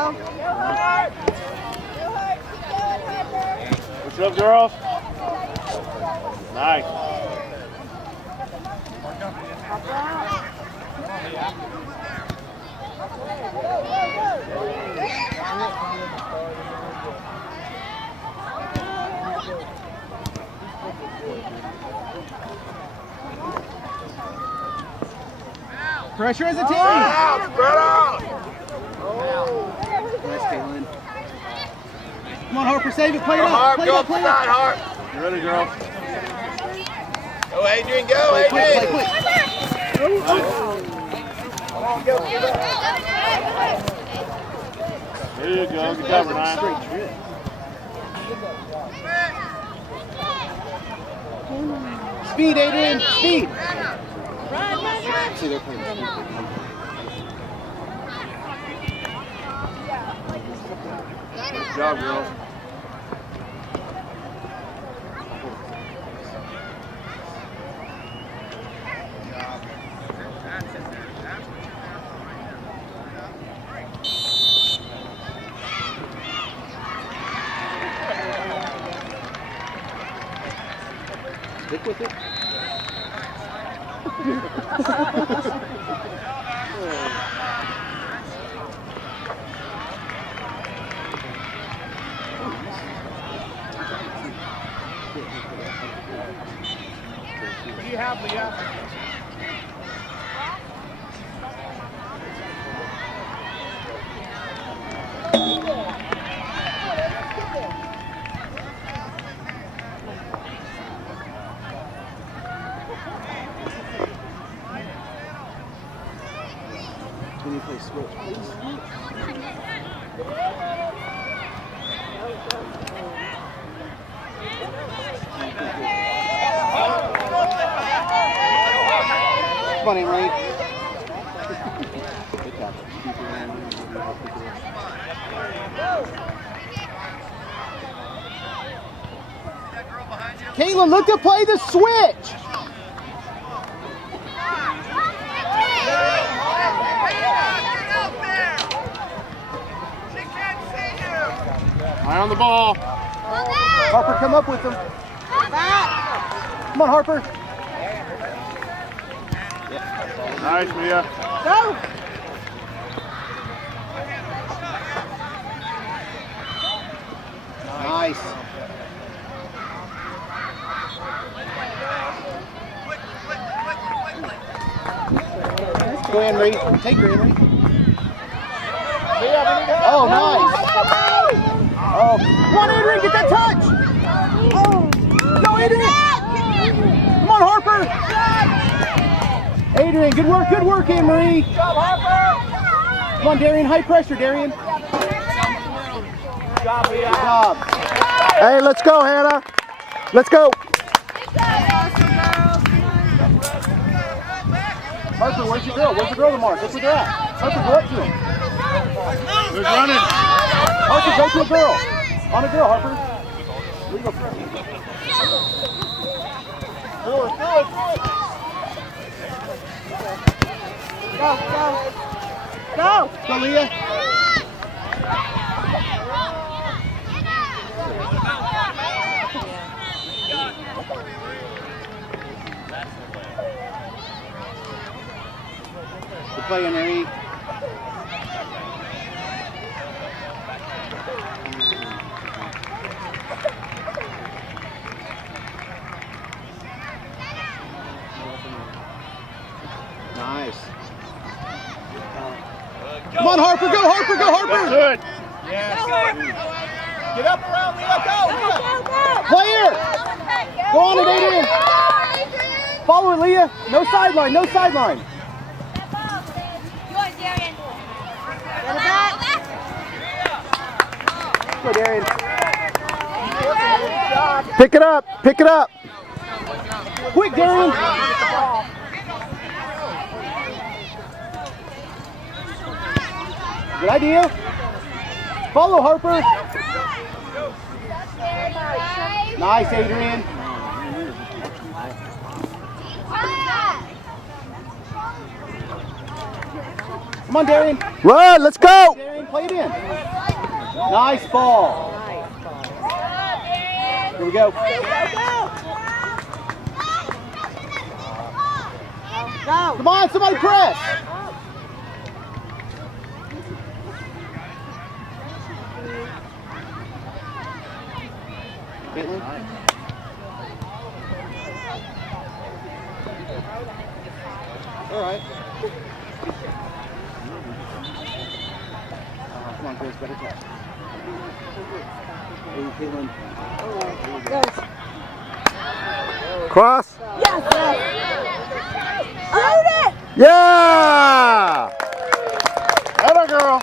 Go. What's up, girls? Nice. Pressure as a team. Spread out. Nice, Caitlin. Come on, Harper, save it. Play it up. Harp, Play it go up. Play it up. Harp. You ready, girl? Go, Adrian, go, Play Adrian. quick. There you go. Good cover, Ryan. Straight trip. Speed, Adrian. Speed. See, they're playing speed. Good job, girls. Stick with it. What do you have, Leah? Can you play switch, please? Come on, Emery. Good tackle. Keep your hand. Caitlin, look to play the switch. Eye on the ball. Harper, come up with them. Come on, Harper. Nice, Leah. Go. Nice. Go, Henry. Take her, Henry. Oh, nice. Oh, come on, Adrian, get that touch. Oh, go, Adrian. Come on, Harper. Adrian, good work, Anne-Marie. Come on, Darian, high pressure, Darian. Good job. Hey, let's go, Hannah. Let's go. Harper, where's your girl? Where's the girl to mark? That's where they're at. Harper, go up to him. Who's running? Harper, go to a girl. On a girl, Harper. Legal front. Go. Go, Leah. Good play, Henry. Nice. Come on, Harper, go, Harper, go, Harper. That's good. Get up around, Leah, go. Player. Go on it, Adrian. Follow it, Leah. No sideline, no sideline. Go, Darian. Pick it up. Pick it up. Quick, Darian. Good idea. Follow, Harper. Nice, Adrian. Come on, Darian. Run, let's go. Darian, play it in. Nice ball. Here we go. Come on, somebody press. Caitlin. All right. Come on, Grace, better catch. Hey, Caitlin. Cross. Yes. Shoot it. Yeah. Atta girl.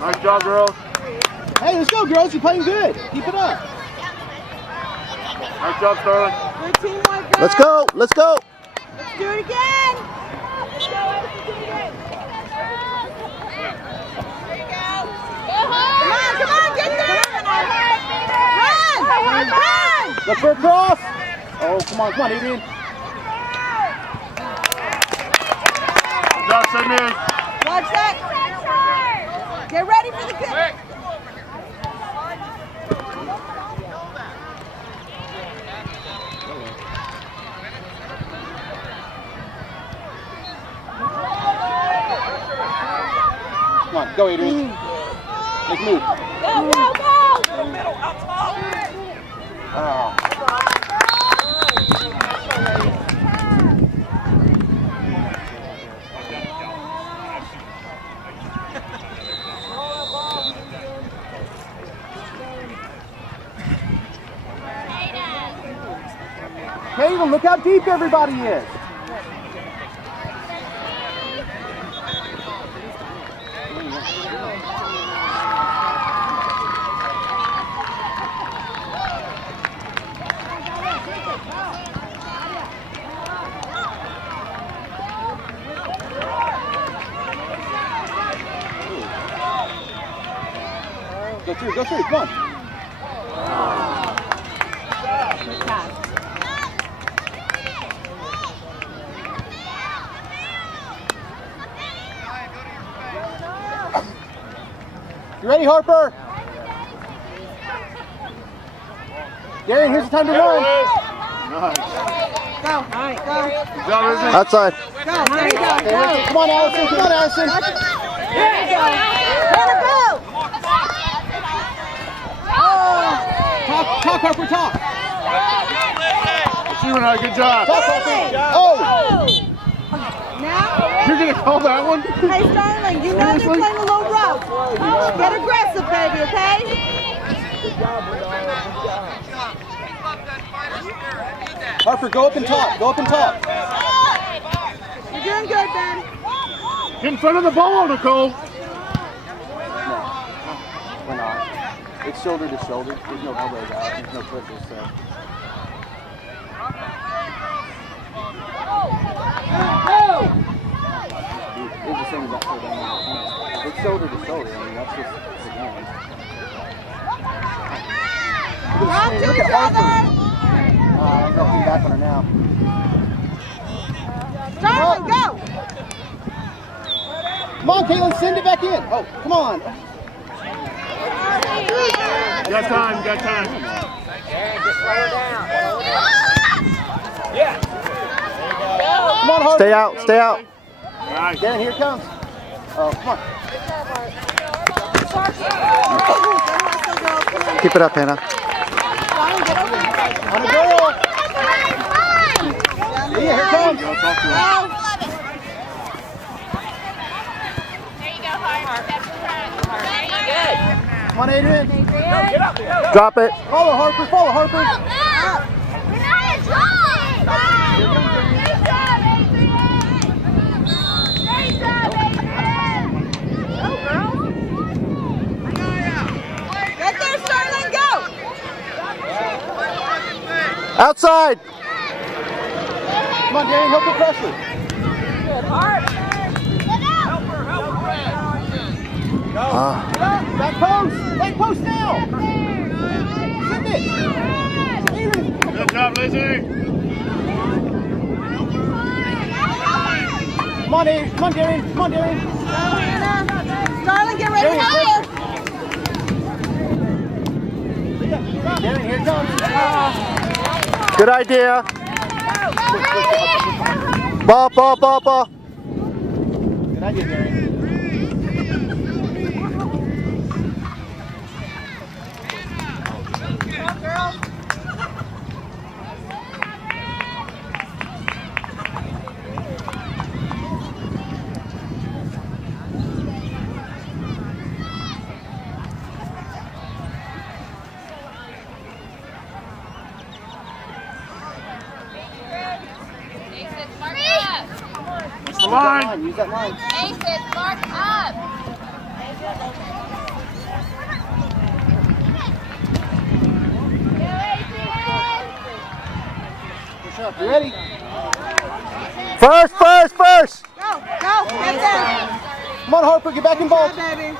Nice job, girls. Hey, let's go, girls. You're playing good. Keep it up. Nice job, Sterling. Good teamwork, girls. Let's go. Let's go. Let's do it again. Let's go. Come on, get there. Run. Look for a cross. Oh, come on, Adrian. Good job, Sydney. Watch that. Get ready for the kick. Come on, go, Adrian. Make a move. Go. Middle, out top. Oh. Caitlin, look how deep everybody is. Go through, come on. You ready, Harper? Darian, here's the time to run. Nice. Go. All right, go. Good job, Izzy. Outside. Go. There you go. Come on, Allison. Come on, Allison. There you go. Let her go. Talk, Harper, talk. You and I, good job. Talk, Harper. Oh! Now, You're going to call that one? hey, Sterling, you know they're playing a little rough. Get aggressive, baby, okay? Harper, go up and talk. Go up and talk. You're doing good, Ben. Get in front of the ball, Nicole. We're not. It's shoulder to shoulder. There's no elbows out. There's no pushes, so. It's the same as that for them. It's shoulder to shoulder. I mean, that's just the game. Rock to Look each at Harper. other. I'm dropping back on her now. Sterling, go. Come on, Caitlin, send it back in. Oh, come on. Got time, got time. Just slow her down. Yeah. Come on, Harper. Stay out, stay out. Nice. Darren, here it comes. Oh, come on. Keep it up, Hannah. Sterling, get over here. On the girl. Here it comes. Go. Come on, Adrian. Drop it. Follow Harper. Follow Harper. We're not in time. Get there, Sterling, go! Outside. Come on, Darren, help the pressure. Good, Hart. Back post! Back post now! Send it! Good job, Lizzie. Come on, Darian. Come on, Darian. Come on, Darian. Starling, get ready to fire. Darian, here it comes. Good idea. Ball, ball, ball, ball. Good idea, Darian. Use the line. Use that line. Aces, mark up. Push up. You ready? First, first, first. Go, go, get there. Come on, Harper. Get back involved. Go, baby.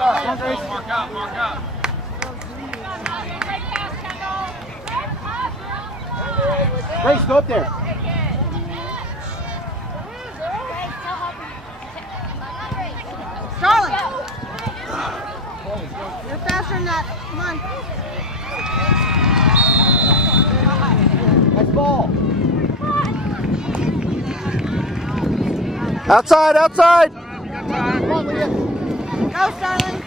Mark out, mark out. Grace, go up there. Starling. You're faster than that. Come on. Nice ball. Outside, outside. Come on, Leah. Go, Starling.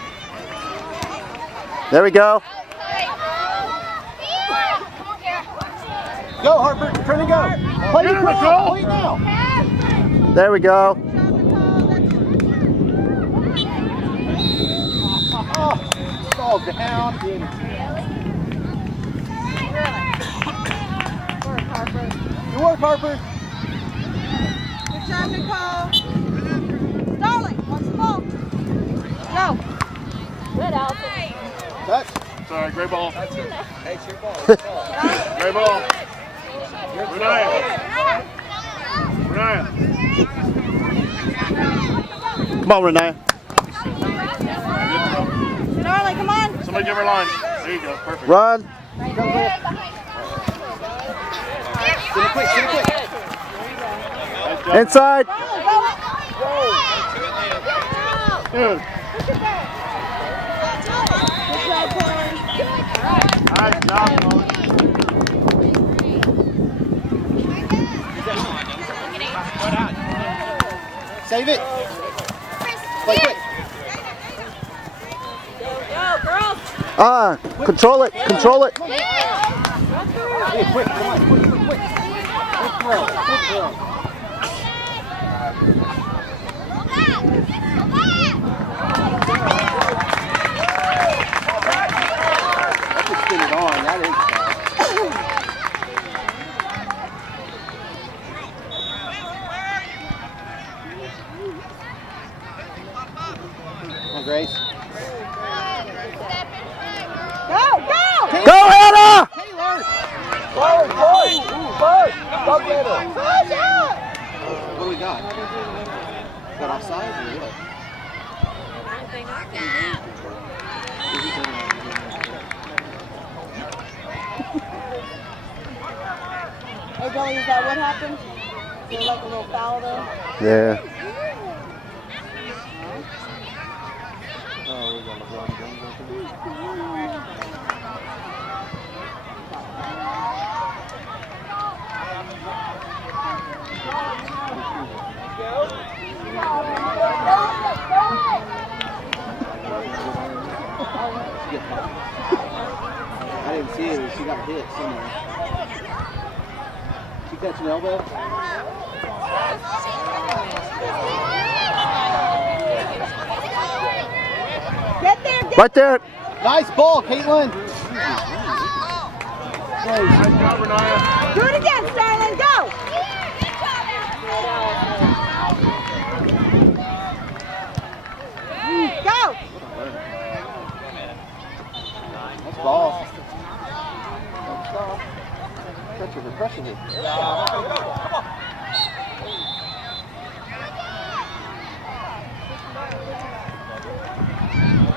There we go. Go, Harper. Turn and go. Play it now. Play it now. There we go. Oh, fall down. Good work, Harper. Good job, Nicole. Starling, watch the ball. Go. Good, Alton. Touch. Sorry, great ball. That's it. Hey, it's your ball. Great ball. Renaya. Renaya. Come on, Renee. Starling, come on. Somebody give her a line. There you go. Perfect. Run. Send it quick. Send it quick. Nice job. Inside. Good. Good job, Taylor. Nice job, Molly. Save it. Play quick. Control it. Control it. Hey, quick. Come on. Quick. Quick throw. Quick throw. Let's just spin it on. That is fast. Come on, Grace. Go, go. Go, Hannah! Taylor! Go get her. Push out. What do we got? Got offside or what? Hey, Dolly, is that what happened? Is there like a little foul there? Yeah. Oh, we got LeBron James open. I didn't see it. She got hit somewhere. She catch an elbow? Get there, get Right there. Nice ball, Caitlin. Nice job, Renaya. Do it again, Starling. Go. Go. Nice ball. Catch her, pressure her.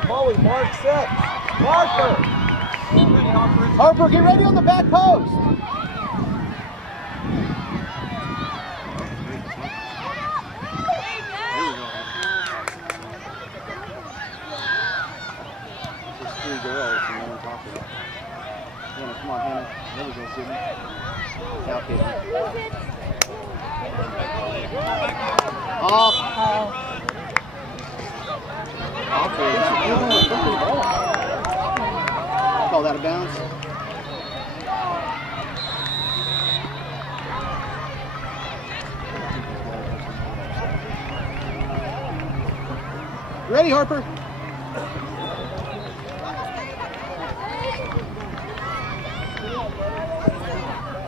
Chloe, mark set. Marker. Harper, get ready on the back post. There's 3 girls and no one's talking. Hannah, come on, Hannah. There we go, Sydney. Now, Caitlin. Off. Call that a bounce. Ready, Harper?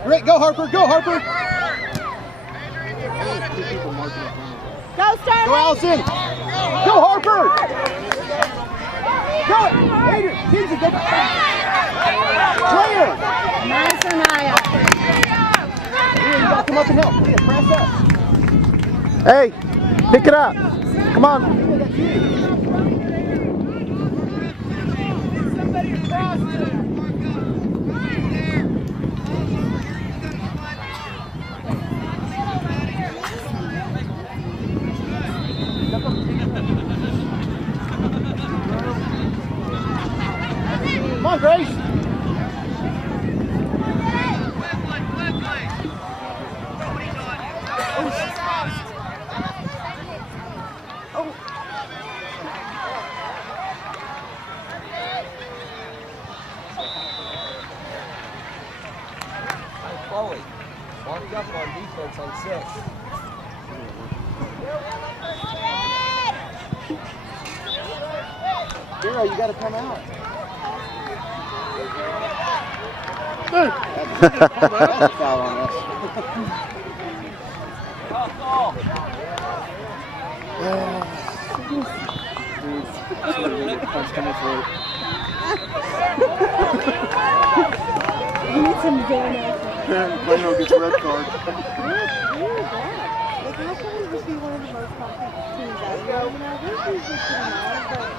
Great, go Harper, go Harper! Go, Starling. Go Allison! Go Harper! Go! Adrian, Kinsey, go! Claire! Nice, Anaya. Leah, you gotta come up and help. Leah, press up. Hey, pick it up. Come on. Leah, that's you. Come on, Grace. Chloe, mark up on defense on 6. Hero, you gotta come out. That's a foul on us. You need some damage. Plano gets a red card. Like, how come this be one of the most complete teams out there? You know, this is just pretty nice, but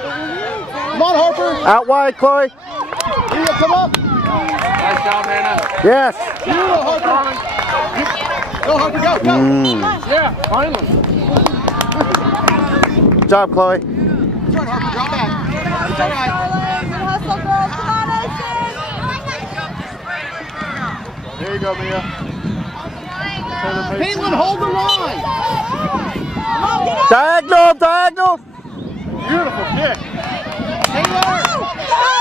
Come on, Harper. Out wide, Chloe. Leah, come up. Nice job, Hannah. Yes. You go, Harper. Go, Harper, go, go. Yeah, finally. Good job, Chloe. That's right, Harper, drop back. It's all right. Starling, hustle, girls. Come on, Aces. There you go, Mia. Caitlin, hold the line. Come on, get up. Diagonal, diagonal. Beautiful kick. Taylor. Go!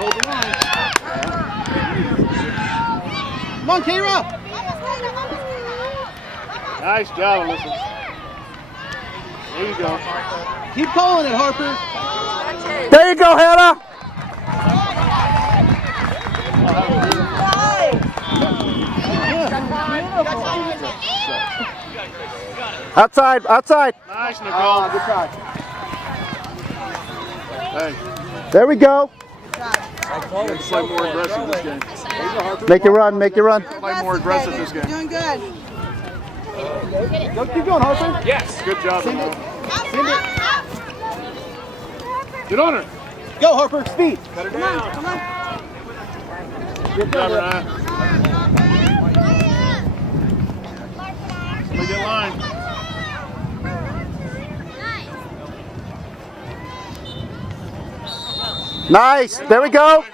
Hold the line. Come on, Kira. Nice job, Alyssa. There you go. Keep calling it, Harper. There you go, Hannah. Outside, outside. Nice, Nicole. Good try. Hey, There we go. let's play more aggressive this game. Make it run, make it run. Play more aggressive this game. Doing good. Go, keep going, Harper. Yes. Good job, Send it. Nicole. Send it. Get on her. Go, Harper. Speed. Cut her down. Come on. Good Good job, job, Ryan. Somebody get line. Nice. There we go.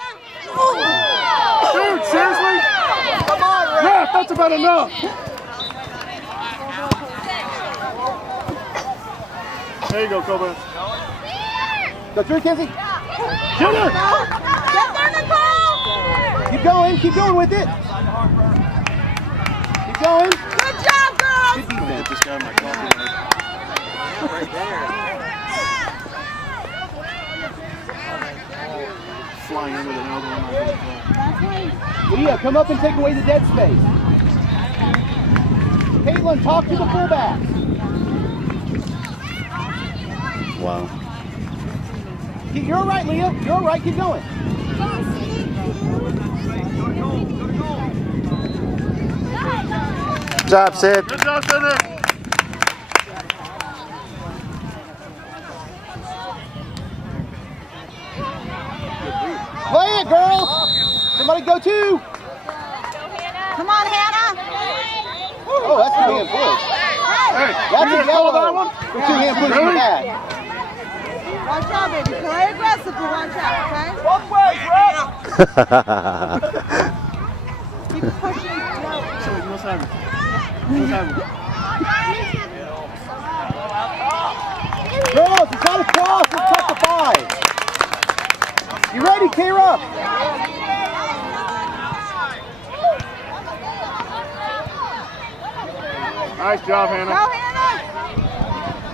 Dude, seriously? Come on, Ray. Yeah, that's about enough. There you go, Kobe. Go through, Kenzie. Get her. Get there, Nicole. Keep going with it. Keep going. Good job, girls. Good defense. Get this guy my coffee. Right there. Flying in with an elbow on my head. Leah, come up and take away the dead space. Caitlin, talk to the fullback. Wow. You're all right, Leah. You're all right. Keep going. Good job, Sid. Good job, Cedric. Play it, girls. Somebody go two. Come on, Hannah. Oh, that's a hand push. Hey, That's you a gonna call that yellow. one? For two hand push in the Really? bag. Watch out, baby. Play aggressively. Watch out, okay? Both ways, Rick. Keep pushing. What's happening? What's happening? Girls, you gotta cross and cut the five. You ready, Kira? Nice job, Hannah. Go, Hannah.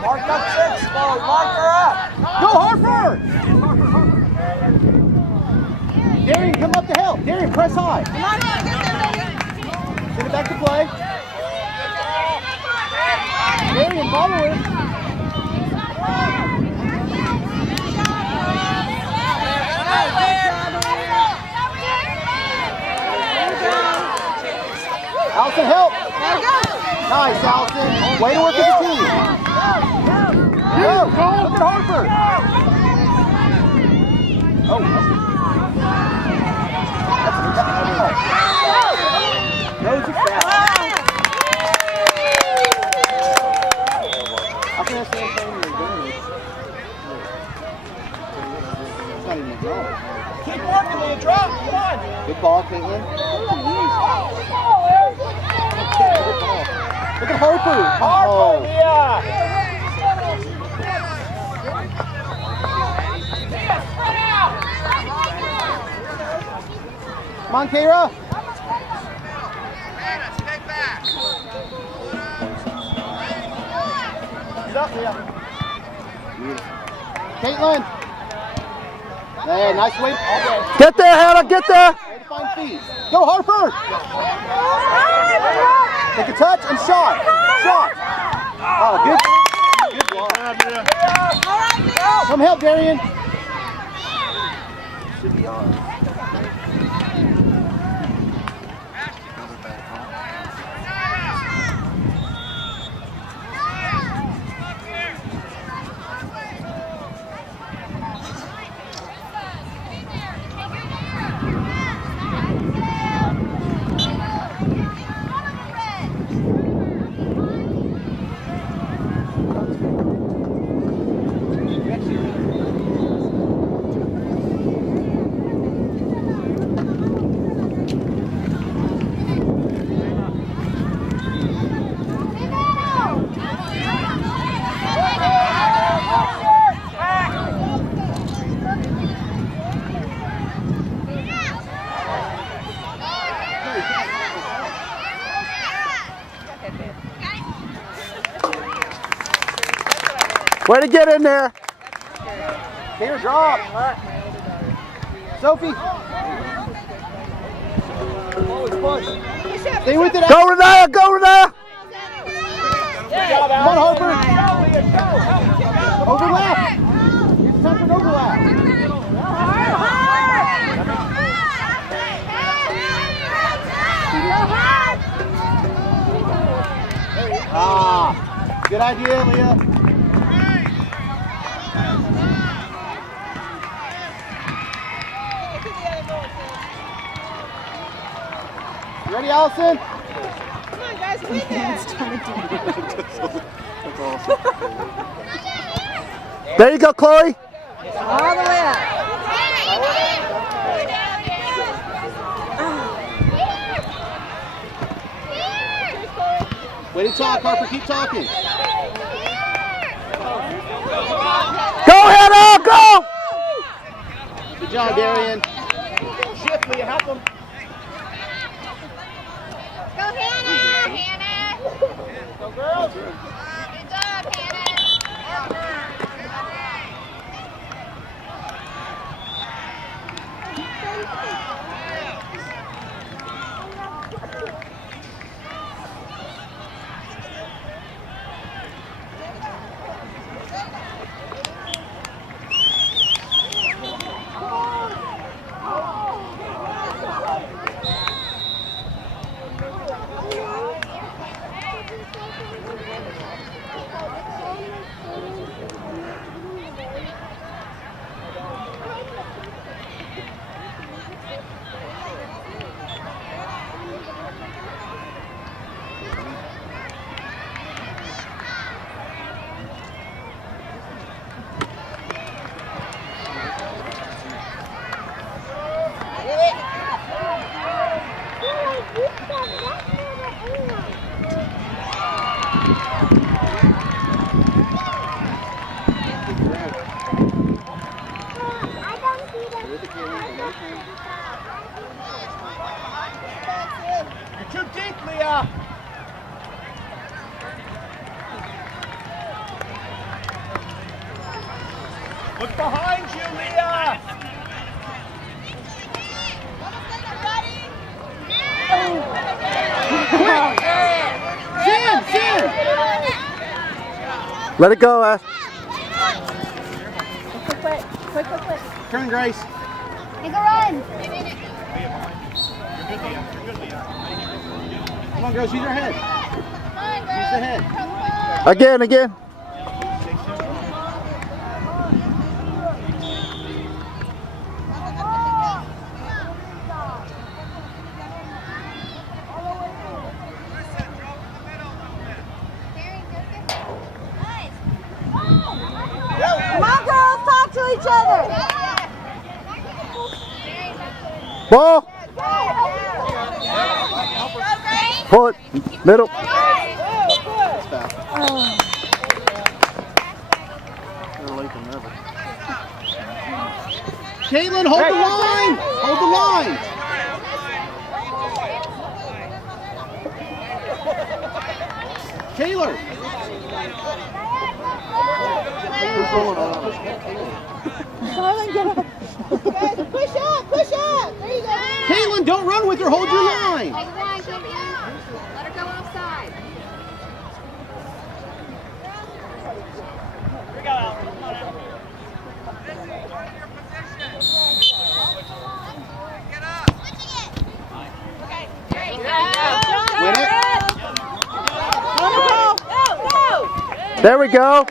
Mark up 6, Chloe. Mark her up. Go, Harper! Darian, come up to help. Darian, press high. Come on, Hannah. Get there, baby. Send it back to play. Darian, follow it. Allison, help. There you go. Nice, Allison. Way to work as a team. Go, look at Harper. Oh, those are fast. I can't say anything you're doing. It's not even a draw. Keep working, Leah. Drop. Come on. Good ball, Caitlin. Look at Harper. Harper, Oh. Leah. Come on, Kira. Caitlin. Hey, nice way. Get there, Hannah, get there. Way to find feet. Go, Harper. Take a touch and shot. Shot. Oh, good block. Come help, Darian. Should be on. Way to get in there. Here, drop. Sophie. Stay with it. Go, Renaya, go, Renaya. Come on, Harper. Overlap. It's time for an overlap. Ah, good idea, Leah. You ready, Allison? Come on, guys. We did. There you go, Chloe. All the way up. Way to talk, Harper. Keep talking. Go, Hannah, go! Good job, Darian. Shift, will you help him? Go, Hannah! Hannah! Go, girls. Good job, Hannah! You're too deep, Leah. Look behind you, Leah. Sin. Let it go, Ash. Quick. Turn, Grace. Make a run! Come on, girls. Use your head. Use the head. Again. Come on, girls, talk to each other. Ball. Pull it. Middle. Caitlin, hold the line. Hold the line. Taylor. Push up. There you go. Caitlin, don't run with her. Hold your line. Let her go offside. Win it. There we go.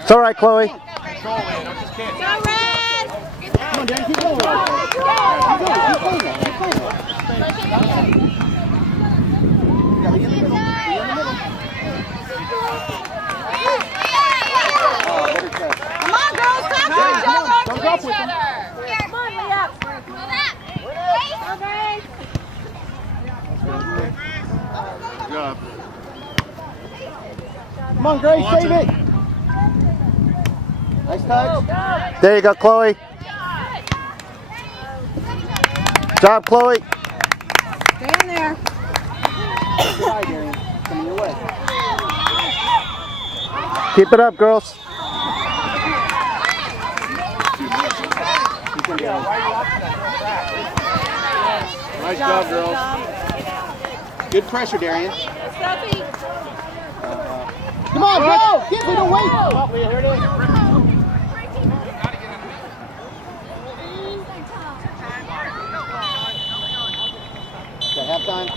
It's all right, Chloe. Come on, Dan, keep going. Keep going. Come on, girls, talk to each other. Don't go with them. Come on, Leah. Good job. Come on, Grace, save it. Nice touch. There you go, Chloe. Job, Chloe. Stand there. Goodbye, Darian. Coming your way. Keep it up, girls. Nice job, girls. Good pressure, Darian. Come on, go! Get me to wait! Oh, here it is. Okay, halftime.